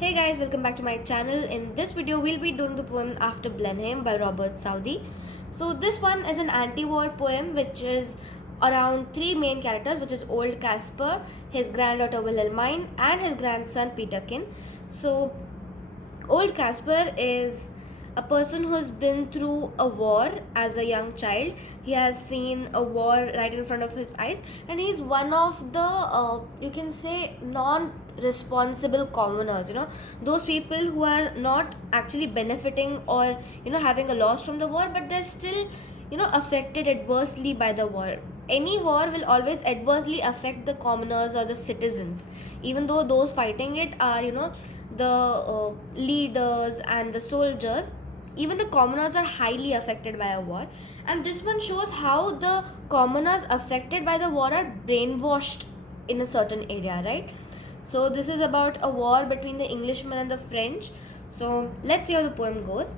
Hey guys, welcome back to my channel. In this video, we'll be doing the poem After Blenheim by Robert Southey. So this one is an anti-war poem which is around three main characters, which is old Caspar, his granddaughter Wilhelmine, and his grandson Peterkin. So old Caspar is a person who's been through a war as a young child. He has seen a war right in front of his eyes, and he's one of the you can say non-responsible commoners. Those people who are not actually benefiting or having a loss from the war, but they're still affected adversely by the war. Any war will always adversely affect the commoners or the citizens, even though those fighting it are the leaders and the soldiers. Even the commoners are highly affected by a war, and this one shows how the commoners affected by the war are brainwashed in a certain area, right? So this is about a war between the Englishmen and the French. So let's see how the poem goes.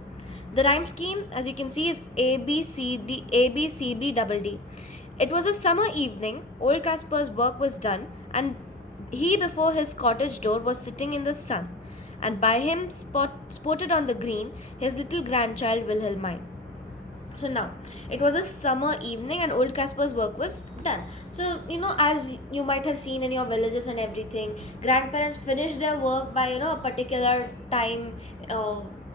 The rhyme scheme, as you can see, is A B C D A B C B double D. It was a summer evening. Old Caspar's work was done, and he before his cottage door was sitting in the sun, and by him spotted on the green his little grandchild Wilhelmine. So now it was a summer evening and old Caspar's work was done. So as you might have seen in your villages and everything, grandparents finish their work by a particular time,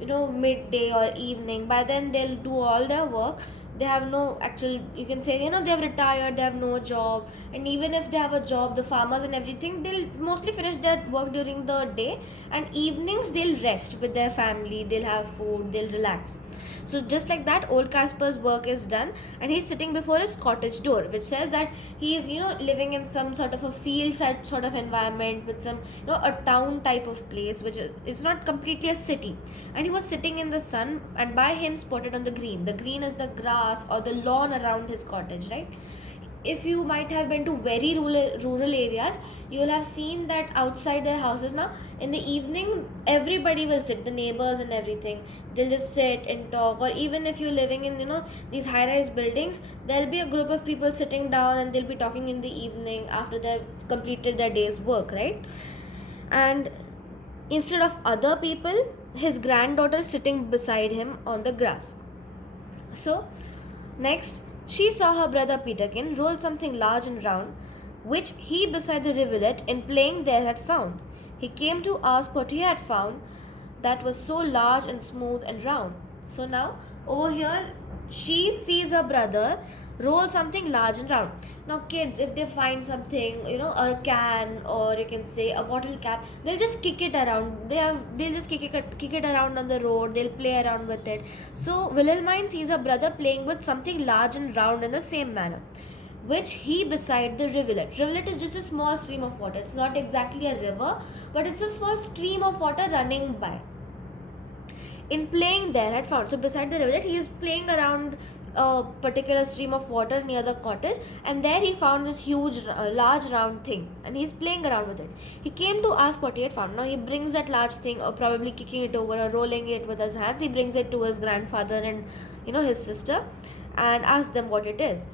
midday or evening. By then they'll do all their work. They have no actual, you can say, they have retired, they have no job. And even if they have a job, the farmers and everything, they'll mostly finish their work during the day, and evenings they'll rest with their family, they'll have food, they'll relax. So just like that, old Caspar's work is done, and he's sitting before his cottage door, which says that he is living in some sort of a field sort of environment with some a town type of place, which is it's not completely a city. And he was sitting in the sun, and by him spotted on the green. The green is the grass or the lawn around his cottage, right? If you might have been to very rural areas, you will have seen that outside their houses now in the evening everybody will sit, the neighbors and everything, they'll just sit and talk. Or even if you're living in these high rise buildings, there'll be a group of people sitting down and they'll be talking in the evening after they've completed their day's work, right? And instead of other people, his granddaughter is sitting beside him on the grass. So next, she saw her brother Peterkin roll something large and round, which he beside the rivulet in playing there had found. He came to ask what he had found that was so large and smooth and round. So now, over here, she sees her brother roll something large and round. Now kids, if they find something, a can, or you can say a bottle cap, they'll just kick it around. They'll just kick it around on the road, they'll play around with it. So Wilhelmine sees her brother playing with something large and round in the same manner, which he beside the rivulet. Rivulet is just a small stream of water. It's not exactly a river, but it's a small stream of water running by. In playing there had found. So beside the rivulet, he is playing around a particular stream of water near the cottage, and there he found this huge large round thing, and he's playing around with it. He came to ask what he had found. Now he brings that large thing, or probably kicking it over or rolling it with his hands, he brings it to his grandfather and his sister, and asks them what it is.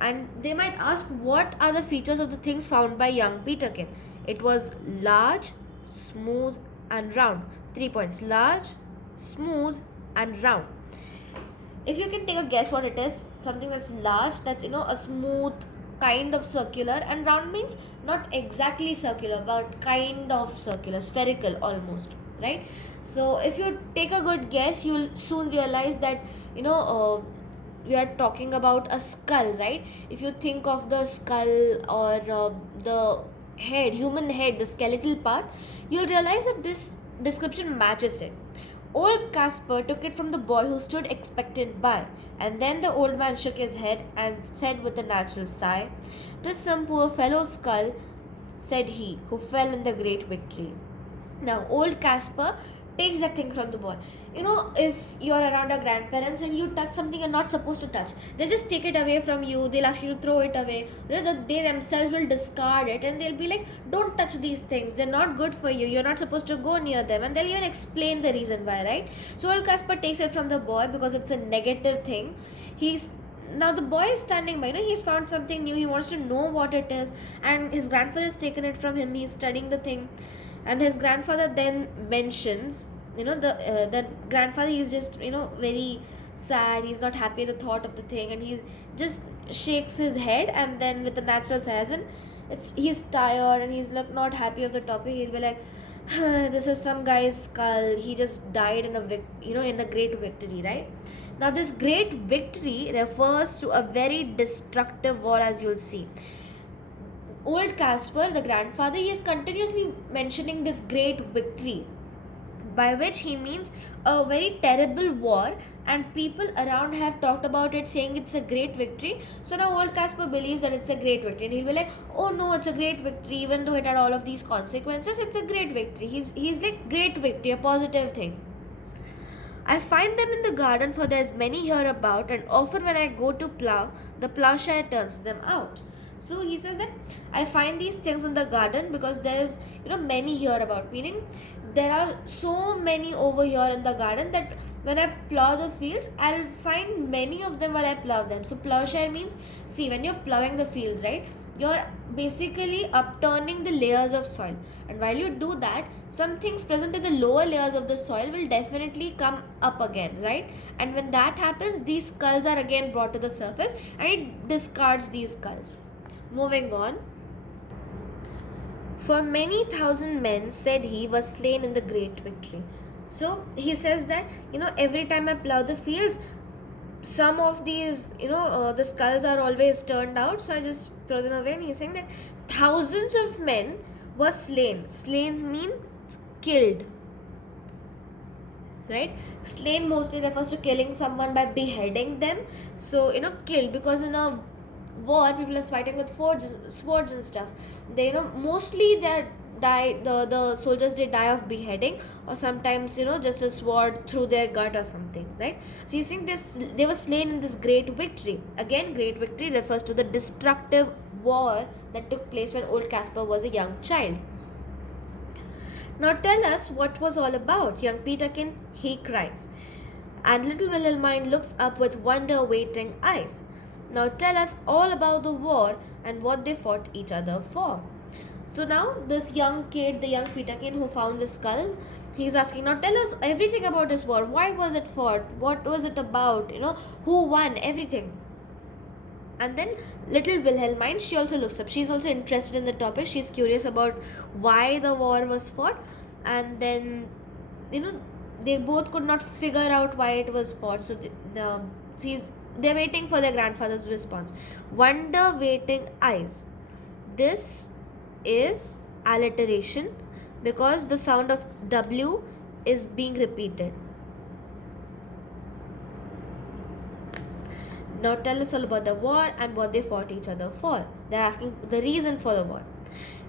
And they might ask, what are the features of the things found by young Peterkin? It was large, smooth and round. 3 points: large, smooth and round. If you can take a guess what it is, something that's large, that's a smooth kind of circular, and round means not exactly circular but kind of circular, spherical almost, right? So if you take a good guess, you'll soon realize that we are talking about a skull, right? If you think of the skull or the head, human head, the skeletal part, you'll realize that this description matches it. Old Caspar took it from the boy who stood expectant by, and then the old man shook his head and said with a natural sigh, "'Tis some poor fellow's skull," said he, "who fell in the great victory." Now, old Caspar takes that thing from the boy. If you're around your grandparents and you touch something you're not supposed to touch, they'll just take it away from you, they'll ask you to throw it away. They themselves will discard it, and they'll be like, don't touch these things, they're not good for you, you're not supposed to go near them, and they'll even explain the reason why, right? So old Caspar takes it from the boy because it's a negative thing. Now the boy is standing by, he's found something new, he wants to know what it is, and his grandfather has taken it from him, he's studying the thing. And his grandfather then mentions, the grandfather is just, very sad. He's not happy at the thought of the thing, and he's just shakes his head, and then with the natural sadness, he's tired and he's like not happy of the topic. He'll be like, this is some guy's skull. He just died in in a great victory, right? Now this great victory refers to a very destructive war, as you'll see. Old Caspar, the grandfather, he is continuously mentioning this great victory, by which he means a very terrible war, and people around have talked about it saying it's a great victory. So now old Caspar believes that it's a great victory, and he'll be like, oh no, it's a great victory, even though it had all of these consequences, it's a great victory. He's like, great victory, a positive thing. I find them in the garden, for there's many here about, and often when I go to plough, the ploughshare turns them out. So he says that I find these things in the garden because there's many here about, meaning there are so many over here in the garden that when I plough the fields, I'll find many of them while I plough them. So ploughshare means, see, when you're ploughing the fields, right, you're basically upturning the layers of soil, and while you do that, some things present in the lower layers of the soil will definitely come up again, right? And when that happens, these skulls are again brought to the surface, and it discards these skulls. Moving on. For many thousand men, said he, was slain in the great victory. So he says that every time I plough the fields, some of these the skulls are always turned out, so I just throw them away. And he's saying that thousands of men were slain. Slain means killed, right? Slain mostly refers to killing someone by beheading them. So killed, because in a war people are fighting with swords and stuff. They mostly they die, the soldiers, they die of beheading, or sometimes just a sword through their gut or something, right? So you think they were slain in this great victory. Again, great victory refers to the destructive war that took place when old Caspar was a young child. Now tell us what was all about, young Peterkin, he cries, and little Wilhelmine looks up with wonder-waiting eyes. Now tell us all about the war and what they fought each other for. So now this young kid, the young Peterkin who found the skull, he's asking, now tell us everything about this war. Why was it fought? What was it about? Who won? Everything. And then little Wilhelmine, she also looks up. She's also interested in the topic. She's curious about why the war was fought. And then, they both could not figure out why it was fought. So they're waiting for their grandfather's response. Wonder waiting eyes. This is alliteration because the sound of W is being repeated. Now tell us all about the war and what they fought each other for. They're asking the reason for the war.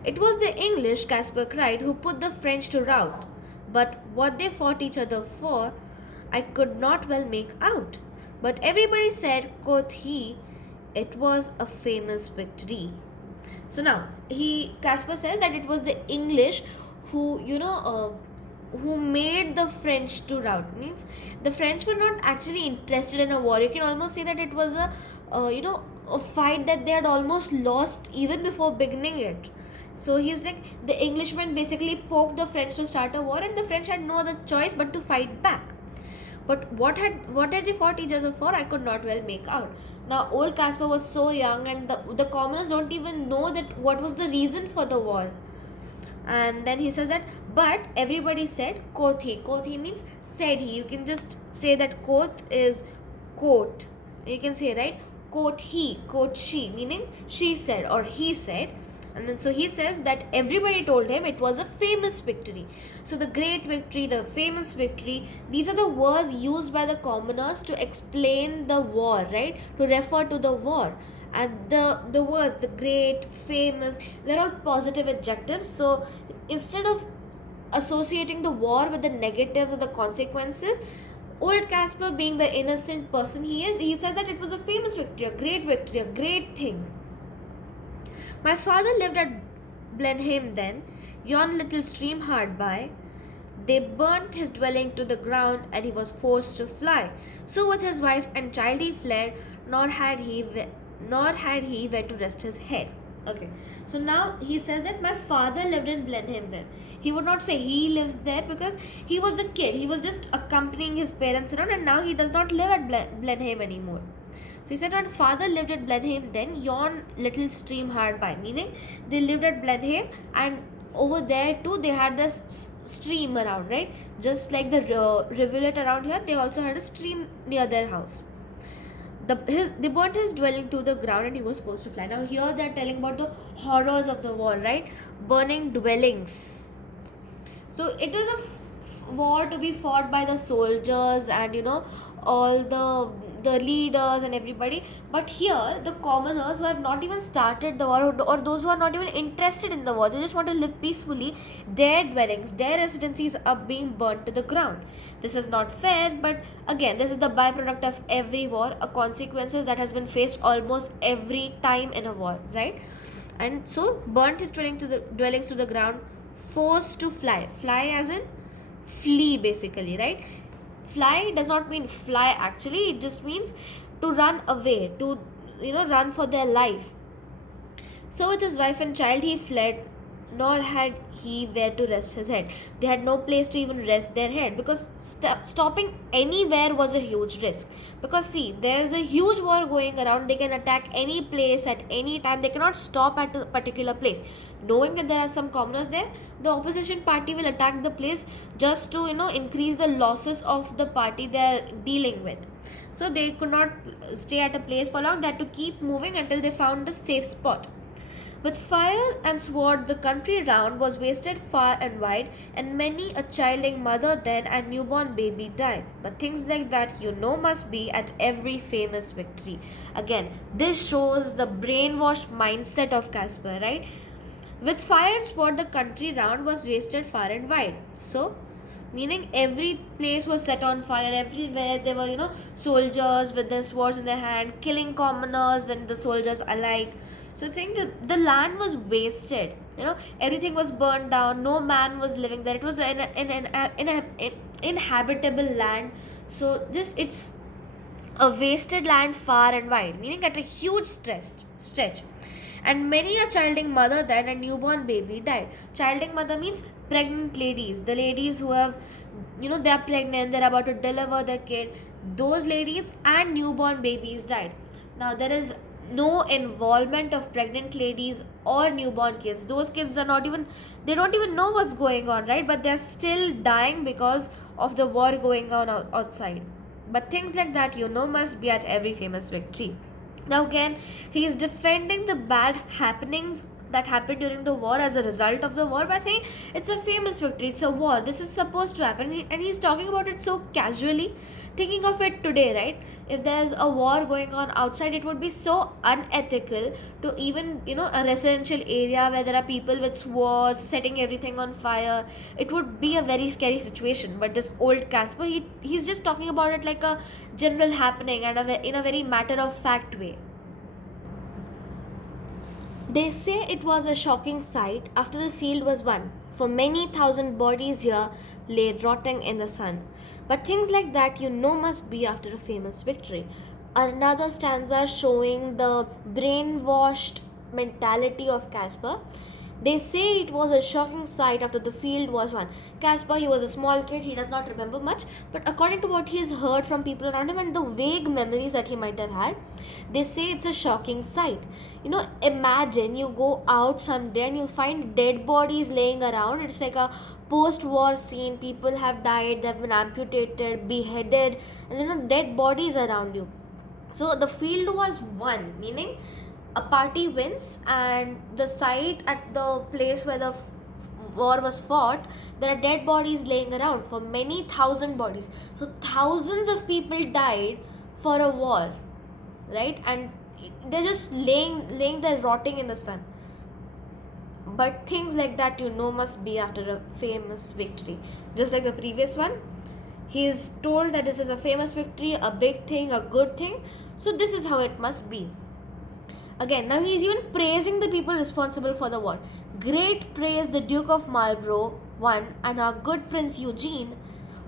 It was the English, Caspar cried, who put the French to rout. But what they fought each other for, I could not well make out. But everybody said, quoth he, it was a famous victory. So now, Caspar says that it was the English who, who made the French to rout. Means the French were not actually interested in a war. You can almost say that it was a fight that they had almost lost even before beginning it. So he's like, the Englishmen basically poked the French to start a war, and the French had no other choice but to fight back. But what had they fought each other for, I could not well make out. Now old Caspar was so young, and the commoners don't even know that what was the reason for the war. And then he says that, but everybody said, quoth he. Quoth he means said he. You can just say that quoth is quote. You can say, right, quoth he, quoth she, meaning she said or he said. And then so he says that everybody told him it was a famous victory. So the great victory, the famous victory, these are the words used by the commoners to explain the war, right? To refer to the war. And the words, the great, famous, they're all positive adjectives. So instead of associating the war with the negatives or the consequences, old Caspar, being the innocent person he is, he says that it was a famous victory, a great thing. My father lived at Blenheim then, yon little stream hard by. They burnt his dwelling to the ground, and he was forced to fly. So with his wife and child he fled, nor had he where to rest his head. Okay, so now he says that my father lived in Blenheim then. He would not say he lives there because he was a kid. He was just accompanying his parents around, and now he does not live at Blenheim anymore. So he said, my father lived at Blenheim then, yon little stream hard by. Meaning, they lived at Blenheim, and over there too, they had this stream around, right? Just like the rivulet around here, they also had a stream near their house. They burnt his dwelling to the ground and he was forced to fly. Now here they are telling about the horrors of the war, right? Burning dwellings. So it is a war to be fought by the soldiers and all the leaders and everybody. But here the commoners who have not even started the war, or those who are not even interested in the war, they just want to live peacefully, their dwellings, their residencies are being burnt to the ground. This is not fair, but again, this is the byproduct of every war, a consequences that has been faced almost every time in a war, right? And so burnt his dwellings to the ground, forced to fly as in flee basically, right? Fly does not mean fly actually, it just means to run away, to run for their life. So with his wife and child he fled, nor had he where to rest his head. They had no place to even rest their head, because stopping anywhere was a huge risk. Because see, there's a huge war going around, they can attack any place at any time, they cannot stop at a particular place. Knowing that there are some commoners there, the opposition party will attack the place just to increase the losses of the party they are dealing with. So they could not stay at a place for long, they had to keep moving until they found a safe spot. With fire and sword, the country round was wasted far and wide, and many a childing mother then and newborn baby died. But things like that must be at every famous victory. Again, this shows the brainwashed mindset of Caspar, right? With fire and sword, the country round was wasted far and wide. So, meaning every place was set on fire, everywhere there were soldiers with their swords in their hand, killing commoners and the soldiers alike. So it's saying that the land was wasted, everything was burned down, no man was living there, it was an inhabitable land. So it's a wasted land far and wide, meaning at a huge stretch. And many a childing mother then and newborn baby died. Childing mother means pregnant ladies, the ladies who have they are pregnant, they're about to deliver their kid, those ladies and newborn babies died. Now there is no involvement of pregnant ladies or newborn kids. Those kids are not even, they don't even know what's going on, right? But they're still dying because of the war going on outside. But things like that must be at every famous victory. Now again, he is defending the bad happenings that happened during the war as a result of the war by saying it's a famous victory, it's a war, this is supposed to happen. And he's talking about it so casually, thinking of it today, right? If there's a war going on outside, it would be so unethical to even a residential area where there are people with swords setting everything on fire. It would be a very scary situation. But this old Caspar, he's just talking about it like a general happening and in a very matter of fact way. They say it was a shocking sight after the field was won, for many thousand bodies here lay rotting in the sun. But things like that must be after a famous victory. Another stanza showing the brainwashed mentality of Caspar. They say it was a shocking sight after the field was won. Caspar, he was a small kid, he does not remember much, but according to what he has heard from people around him and the vague memories that he might have had, they say it's a shocking sight. Imagine you go out someday and you find dead bodies laying around. It's like a post-war scene. People have died, they have been amputated, beheaded, and dead bodies around you. So the field was won, meaning a party wins, and the site at the place where the war was fought, there are dead bodies laying around, for many thousand bodies. So thousands of people died for a war, right? And they're just laying there rotting in the sun. But things like that must be after a famous victory. Just like the previous one, he is told that this is a famous victory, a big thing, a good thing. So this is how it must be. Again, now he is even praising the people responsible for the war. Great praise the Duke of Marlborough won, and our good Prince Eugene.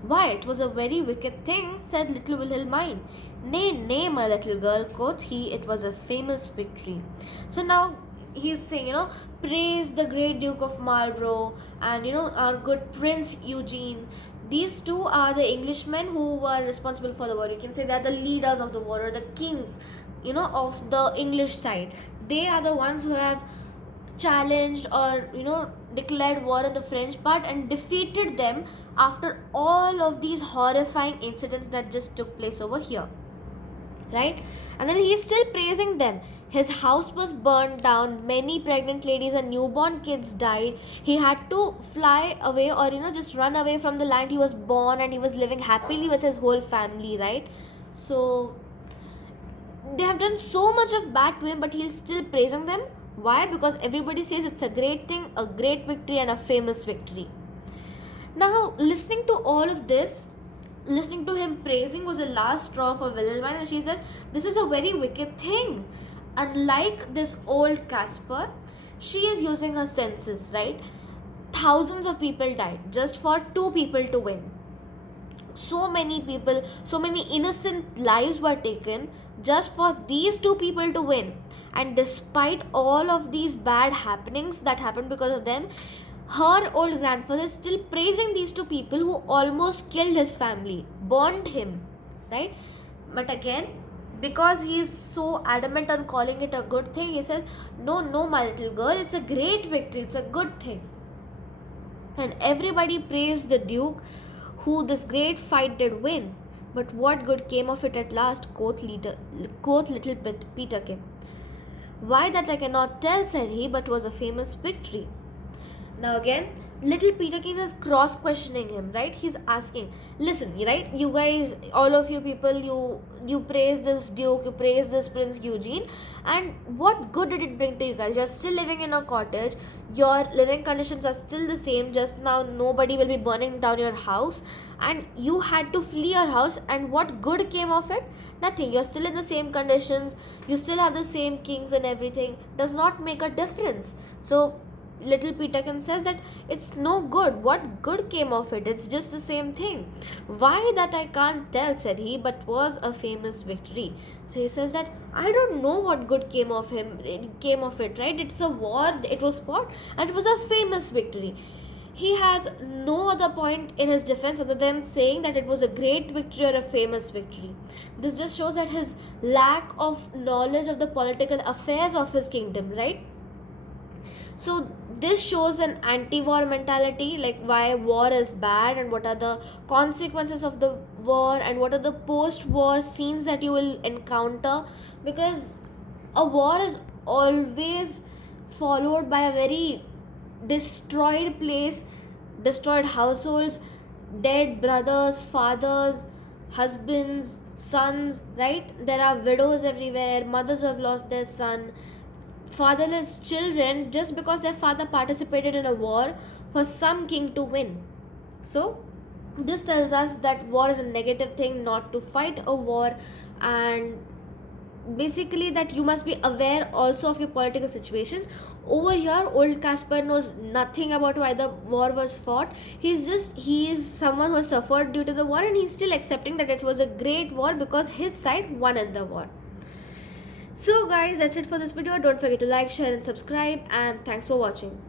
Why, it was a very wicked thing, said little Wilhelmine. Nay, nay, my little girl, quoth he, it was a famous victory. So now he's saying, praise the great Duke of Marlborough and our good Prince Eugene. These two are the Englishmen who were responsible for the war. You can say they're the leaders of the war, or the kings, of the English side. They are the ones who have challenged or declared war on the French part and defeated them after all of these horrifying incidents that just took place over here, right? And then he's still praising them. His house was burned down, many pregnant ladies and newborn kids died. He had to fly away, or just run away from the land he was born, and he was living happily with his whole family, right? So they have done so much of bad to him, but he's still praising them. Why? Because everybody says it's a great thing, a great victory, and a famous victory. Now, listening to all of this, listening to him praising was the last straw for Wilhelmine, and she says, this is a very wicked thing. Unlike this old Caspar, she is using her senses, right? Thousands of people died just for two people to win. So many people, so many innocent lives were taken just for these two people to win. And despite all of these bad happenings that happened because of them, her old grandfather is still praising these two people who almost killed his family, burned him, right? But again, because he is so adamant on calling it a good thing, he says, no, my little girl, it's a great victory, it's a good thing. And everybody praised the Duke, who this great fight did win. But what good came of it at last, quoth little Peterkin. Why, that I cannot tell, said he, but was a famous victory. Now again, little Peterkin is cross-questioning him, right? He's asking, listen, right? You guys, all of you people, you praise this Duke, you praise this Prince Eugene, and what good did it bring to you guys? You're still living in a cottage, your living conditions are still the same, just now nobody will be burning down your house, and you had to flee your house, and what good came of it? Nothing. You're still in the same conditions, you still have the same kings and everything, does not make a difference. So little Peterkin says that it's no good. What good came of it? It's just the same thing. Why, that I can't tell, said he, but was a famous victory. So he says that I don't know what good came of it, right? It's a war, it was fought, and it was a famous victory. He has no other point in his defense other than saying that it was a great victory or a famous victory. This just shows that his lack of knowledge of the political affairs of his kingdom, right? So this shows an anti-war mentality, like why war is bad and what are the consequences of the war and what are the post-war scenes that you will encounter, because a war is always followed by a very destroyed place, destroyed households, dead brothers, fathers, husbands, sons, right? There are widows everywhere, mothers who have lost their son, fatherless children, just because their father participated in a war for some king to win. So this tells us that war is a negative thing, not to fight a war, and basically that you must be aware also of your political situations. Over here, old Caspar knows nothing about why the war was fought. He is someone who has suffered due to the war, and he's still accepting that it was a great war because his side won in the war. So guys, that's it for this video. Don't forget to like, share and subscribe, and thanks for watching.